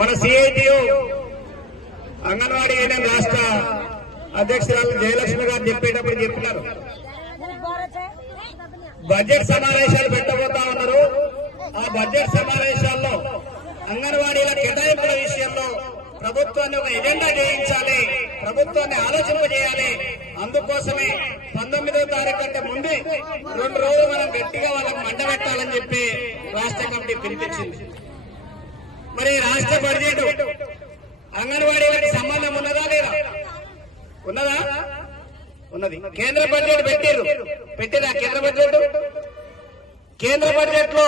మన CITU anganwadi union రాష్ట్ర అధ్యక్షురాలు జయలక్ష్మి గారు చెప్పేటప్పుడు చెప్పినారు, బడ్జెట్ సమావేశాలు పెట్టబోతా ఉన్నారు. ఆ బడ్జెట్ సమావేశాల్లో అంగన్వాడీల కేటాయింపుల విషయంలో ప్రభుత్వాన్ని ఒక ఎజెండా చేయించాలి, ప్రభుత్వాన్ని ఆలోచింపజేయాలి. అందుకోసమే 19వ తారీఖు కంటే ముందే 2 రోజులు మనం గట్టిగా వాళ్ళకి మండబెట్టాలని చెప్పి రాష్ట్ర కమిటీ పిలిపించింది. మరి రాష్ట్ర బడ్జెట్ అంగన్వాడీలకు సంబంధం ఉన్నదా లేదా? ఉన్నదా? ఉన్నది. కేంద్ర బడ్జెట్ పెట్టిరా? కేంద్ర బడ్జెట్ లో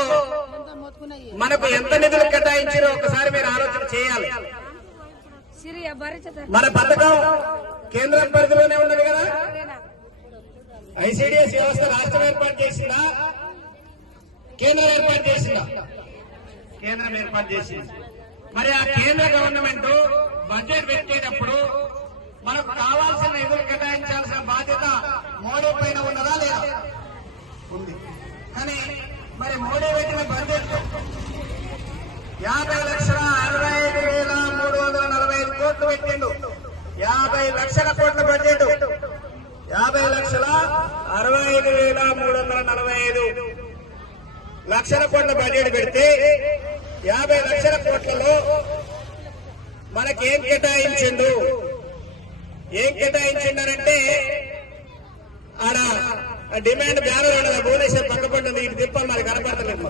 మనకు ఎంత నిధులు కేటాయించారో ఒకసారి మీరు ఆలోచన చేయాలి. మన పథకం కేంద్రం పరిధిలోనే ఉన్నది కదా. ఐసిడిఎస్ వ్యవస్థ రాష్ట్రం ఏర్పాటు చేసిందా, కేంద్రం ఏర్పాటు చేసిందా? కేంద్రం ఏర్పాటు చేసింది. మరి ఆ కేంద్ర గవర్నమెంట్ బడ్జెట్ పెట్టేటప్పుడు మనకు కావాల్సిన నిధులు కేటాయించాల్సిన బాధ్యత మోడీ పైన ఉన్నదా లేదా? ఉంది. కానీ మరి మోడీ పెట్టిన బడ్జెట్ 50,65,345 కోట్లు పెట్టిండు. 50 లక్షల కోట్ల బడ్జెట్, 50,65,345 లక్షల కోట్ల బడ్జెట్ పెడితే 50 లక్షల కోట్లలో మనకేం కేటాయించిండు? ఏం కేటాయించిండనంటే ఆడ డిమాండ్ బ్యానర్ ఉండదు, భువనేశ్వర్ పక్కపడి ఇటు తిప్పాలి, మరి కనపడతలేదు.